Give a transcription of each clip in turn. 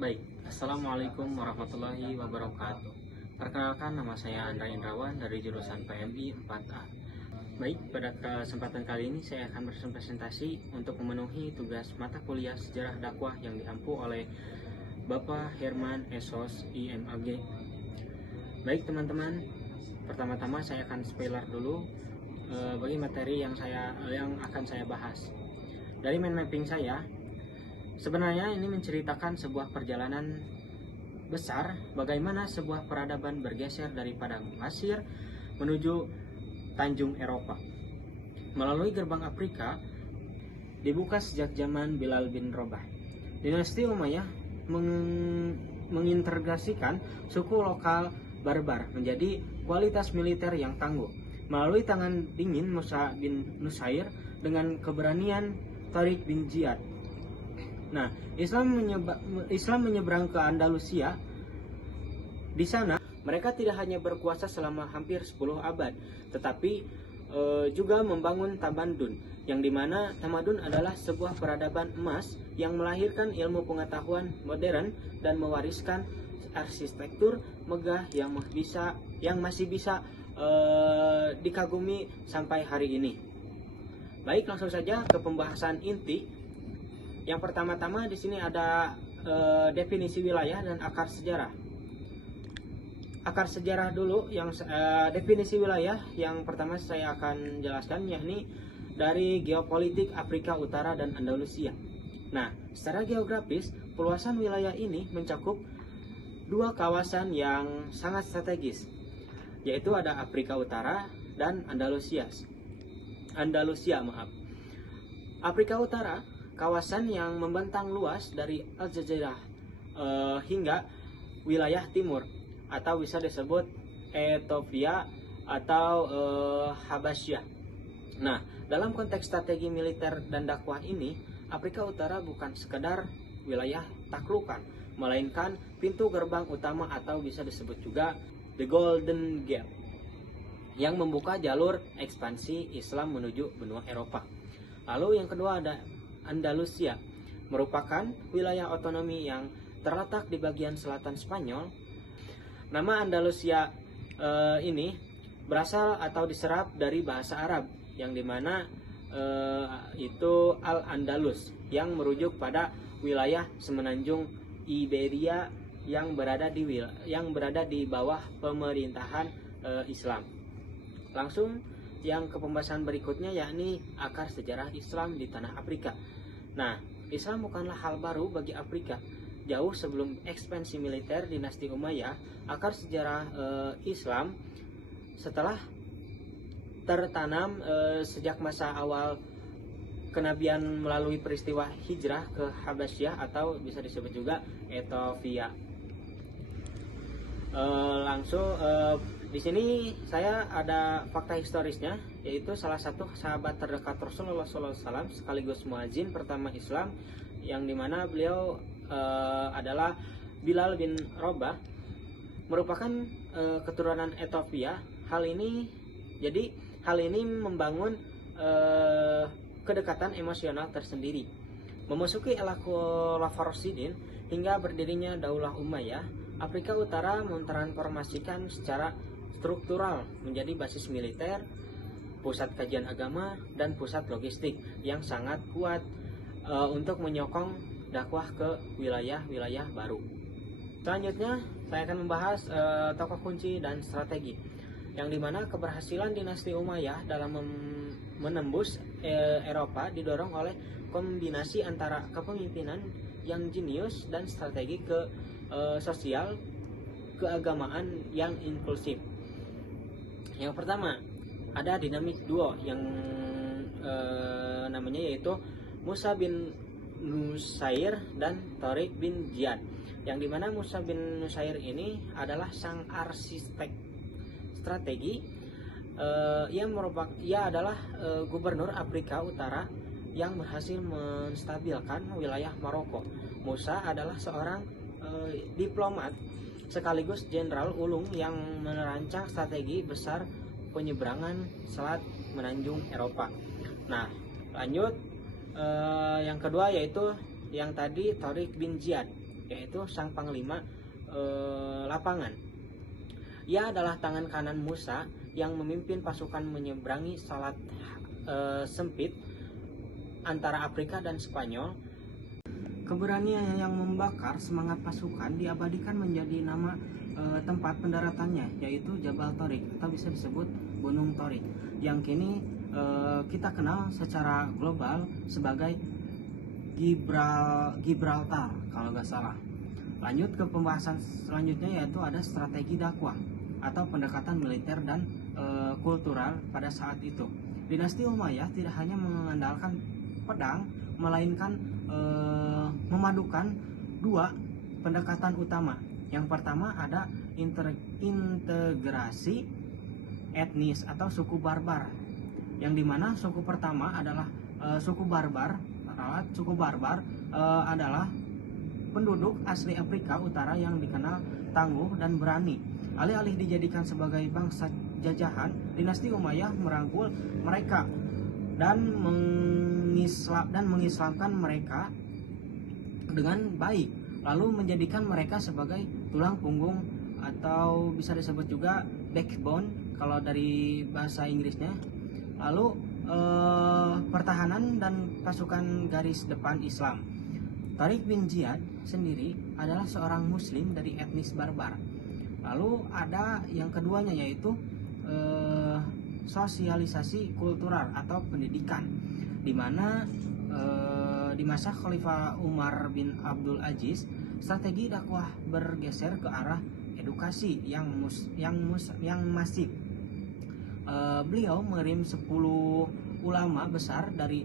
Baik, Assalamualaikum warahmatullahi wabarakatuh. Perkenalkan, nama saya Andra Indrawan dari jurusan PMI 4A. Baik, pada kesempatan kali ini saya akan berpresentasi untuk memenuhi tugas mata kuliah Sejarah Dakwah yang diampu oleh Bapak Herman Esos IMAG. Baik teman-teman, pertama-tama saya akan spoiler dulu bagi materi yang akan saya bahas. Dari mind mapping saya, sebenarnya ini menceritakan sebuah perjalanan besar bagaimana sebuah peradaban bergeser dari padang pasir menuju Tanjung Eropa. Melalui gerbang Afrika dibuka sejak zaman Bilal bin Rabah. Dinasti Umayyah mengintegrasikan suku lokal barbar menjadi kualitas militer yang tangguh. Melalui tangan dingin Musa bin Nusair dengan keberanian Tariq bin Ziyad. Nah, Islam menyeberang ke Andalusia. Di sana mereka tidak hanya berkuasa selama hampir 10 abad, tetapi juga membangun tamadun, yang dimana tamadun adalah sebuah peradaban emas yang melahirkan ilmu pengetahuan modern dan mewariskan arsitektur megah yang masih bisa dikagumi sampai hari ini. Baik, langsung saja ke pembahasan inti. Yang pertama-tama di sini ada definisi wilayah dan akar sejarah. Akar sejarah dulu, yang definisi wilayah yang pertama saya akan jelaskan, yakni dari geopolitik Afrika Utara dan Andalusia. Nah, secara geografis, peluasan wilayah ini mencakup dua kawasan yang sangat strategis, yaitu ada Afrika Utara dan Andalusia. Afrika Utara, kawasan yang membentang luas dari Aljazairah hingga wilayah timur, atau bisa disebut Ethiopia atau Habasyah. Nah, dalam konteks strategi militer dan dakwah ini, Afrika Utara bukan sekedar wilayah taklukan, melainkan pintu gerbang utama atau bisa disebut juga The Golden Gate, yang membuka jalur ekspansi Islam menuju benua Eropa. Lalu yang kedua ada Andalusia, merupakan wilayah otonomi yang terletak di bagian selatan Spanyol. Nama Andalusia ini berasal atau diserap dari bahasa Arab, yang dimana itu Al-Andalus, yang merujuk pada wilayah semenanjung Iberia yang berada di bawah pemerintahan Islam. Langsung yang ke pembahasan berikutnya, yakni akar sejarah Islam di tanah Afrika. Nah, Islam bukanlah hal baru bagi Afrika. Jauh sebelum ekspansi militer dinasti Umayyah, akar sejarah Islam setelah tertanam sejak masa awal kenabian melalui peristiwa hijrah ke Habasyah atau bisa disebut juga Ethiopia. Di sini saya ada fakta historisnya, yaitu salah satu sahabat terdekat Rasulullah SAW sekaligus muadzin pertama Islam, yang dimana beliau adalah Bilal bin Rabah, merupakan keturunan Ethiopia. Hal ini membangun kedekatan emosional tersendiri. Memasuki era Khulafaur Rasyidin hingga berdirinya Daulah Umayyah, Afrika Utara mentransformasikan secara struktural menjadi basis militer, pusat kajian agama, dan pusat logistik yang sangat kuat untuk menyokong dakwah ke wilayah-wilayah baru. Selanjutnya saya akan membahas tokoh kunci dan strategi, yang dimana keberhasilan dinasti Umayyah dalam menembus Eropa didorong oleh kombinasi antara kepemimpinan yang jenius dan strategi sosial keagamaan yang inklusif. Yang pertama, ada dinamik duo yang namanya yaitu Musa bin Nusair dan Tariq bin Ziyad, yang dimana Musa bin Nusair ini adalah sang arsitek strategi. Ia adalah gubernur Afrika Utara yang berhasil menstabilkan wilayah Maroko. Musa adalah seorang diplomat sekaligus jenderal ulung yang merancang strategi besar penyeberangan selat menanjung Eropa. Nah, lanjut yang kedua yaitu yang tadi Tariq bin Ziyad, yaitu sang panglima lapangan. Ia adalah tangan kanan Musa yang memimpin pasukan menyeberangi Selat sempit antara Afrika dan Spanyol. Keberanian yang membakar semangat pasukan diabadikan menjadi nama tempat pendaratannya, yaitu Jabal Torik atau bisa disebut Gunung Torik, yang kini kita kenal secara global sebagai Gibraltar kalau nggak salah. Lanjut ke pembahasan selanjutnya, yaitu ada strategi dakwah atau pendekatan militer dan kultural pada saat itu. Dinasti Umayyah tidak hanya mengandalkan pedang, melainkan memadukan dua pendekatan utama. Yang pertama ada integrasi etnis atau suku barbar, yang dimana suku pertama adalah suku barbar adalah penduduk asli Afrika Utara yang dikenal tangguh dan berani. Alih-alih dijadikan sebagai bangsa jajahan, dinasti Umayyah merangkul mereka dan mengislamkan mereka dengan baik, lalu menjadikan mereka sebagai tulang punggung atau bisa disebut juga backbone kalau dari bahasa Inggrisnya. Lalu pertahanan dan pasukan garis depan Islam. Tariq bin Ziyad sendiri adalah seorang muslim dari etnis barbar. Lalu ada yang keduanya, yaitu sosialisasi kultural atau pendidikan, di mana di masa Khalifah Umar bin Abdul Aziz, strategi dakwah bergeser ke arah edukasi yang masif. Beliau mengirim 10 ulama besar dari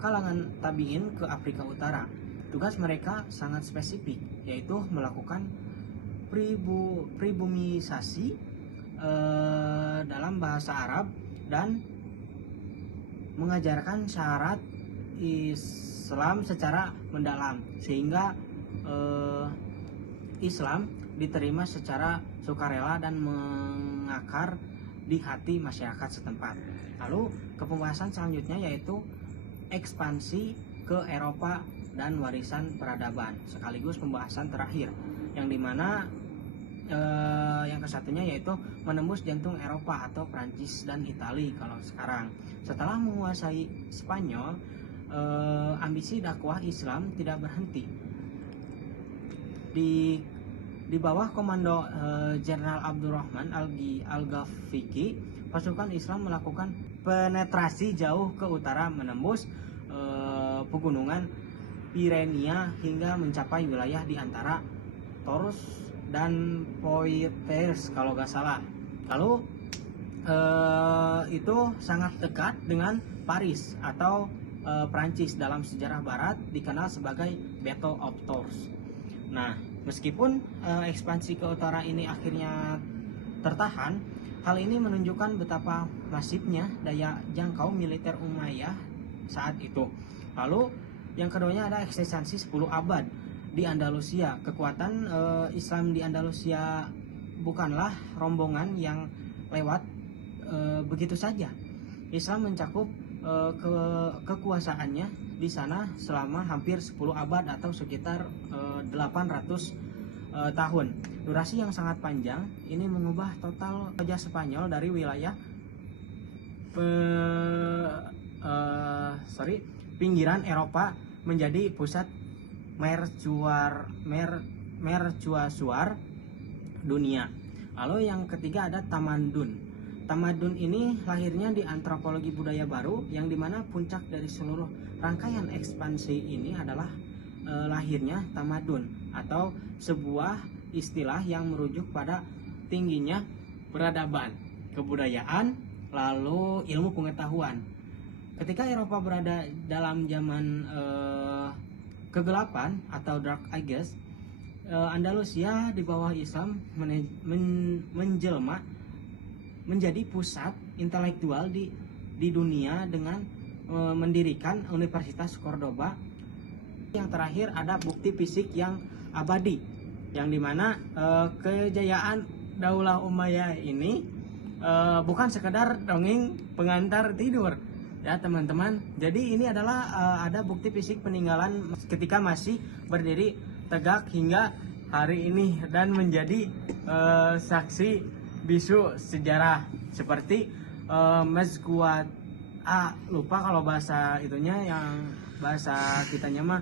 kalangan tabi'in ke Afrika Utara. Tugas mereka sangat spesifik, yaitu melakukan pribumisasi dalam bahasa Arab dan mengajarkan syarat Islam secara mendalam, sehingga Islam diterima secara sukarela dan mengakar di hati masyarakat setempat. Lalu ke pembahasan selanjutnya, yaitu ekspansi ke Eropa dan warisan peradaban, sekaligus pembahasan terakhir, yang dimana yang kesatunya yaitu menembus jantung Eropa atau Prancis dan Italia kalau sekarang. Setelah menguasai Spanyol, ambisi dakwah Islam tidak berhenti. Di bawah komando Jenderal Abdurrahman Al-Ghafiqi, pasukan Islam melakukan penetrasi jauh ke utara, menembus pegunungan Pirenia hingga mencapai wilayah di antara Taurus dan Poitiers kalau nggak salah. Lalu itu sangat dekat dengan Paris atau Prancis, dalam sejarah Barat dikenal sebagai Battle of Tours. Nah, meskipun ekspansi ke utara ini akhirnya tertahan, hal ini menunjukkan betapa masifnya daya jangkau militer Umayyah saat itu. Lalu yang keduanya ada ekstensi 10 abad di Andalusia. Kekuatan Islam di Andalusia bukanlah rombongan yang lewat begitu saja. Islam mencakup kekuasaannya di sana selama hampir 10 abad atau sekitar 800 tahun. Durasi yang sangat panjang ini mengubah total Raja Spanyol dari wilayah pinggiran Eropa menjadi pusat mercusuar dunia. Lalu yang ketiga ada Tamadun. Tamadun ini lahirnya di antropologi budaya baru, yang dimana puncak dari seluruh rangkaian ekspansi ini adalah lahirnya Tamadun, atau sebuah istilah yang merujuk pada tingginya peradaban, kebudayaan, lalu ilmu pengetahuan. Ketika Eropa berada dalam zaman kegelapan atau Dark Ages, Andalusia di bawah Islam menjelma menjadi pusat intelektual di dunia dengan mendirikan Universitas Cordoba. Yang terakhir ada bukti fisik yang abadi, yang dimana kejayaan Daulah Umayyah ini bukan sekedar dongeng pengantar tidur ya teman-teman. Jadi ini adalah ada bukti fisik peninggalan ketika masih berdiri tegak hingga hari ini dan menjadi saksi bisu sejarah seperti Mezquat lupa kalau bahasa itunya, yang bahasa kitanya mah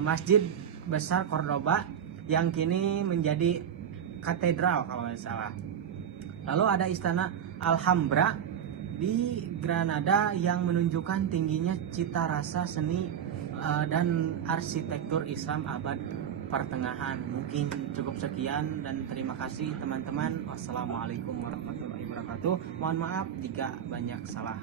Masjid Besar Cordoba yang kini menjadi katedral kalau nggak salah. Lalu ada Istana Alhambra di Granada yang menunjukkan tingginya cita rasa seni dan arsitektur Islam abad pertengahan. Mungkin cukup sekian dan terima kasih teman-teman. Wassalamualaikum warahmatullahi wabarakatuh. Mohon maaf jika banyak salah.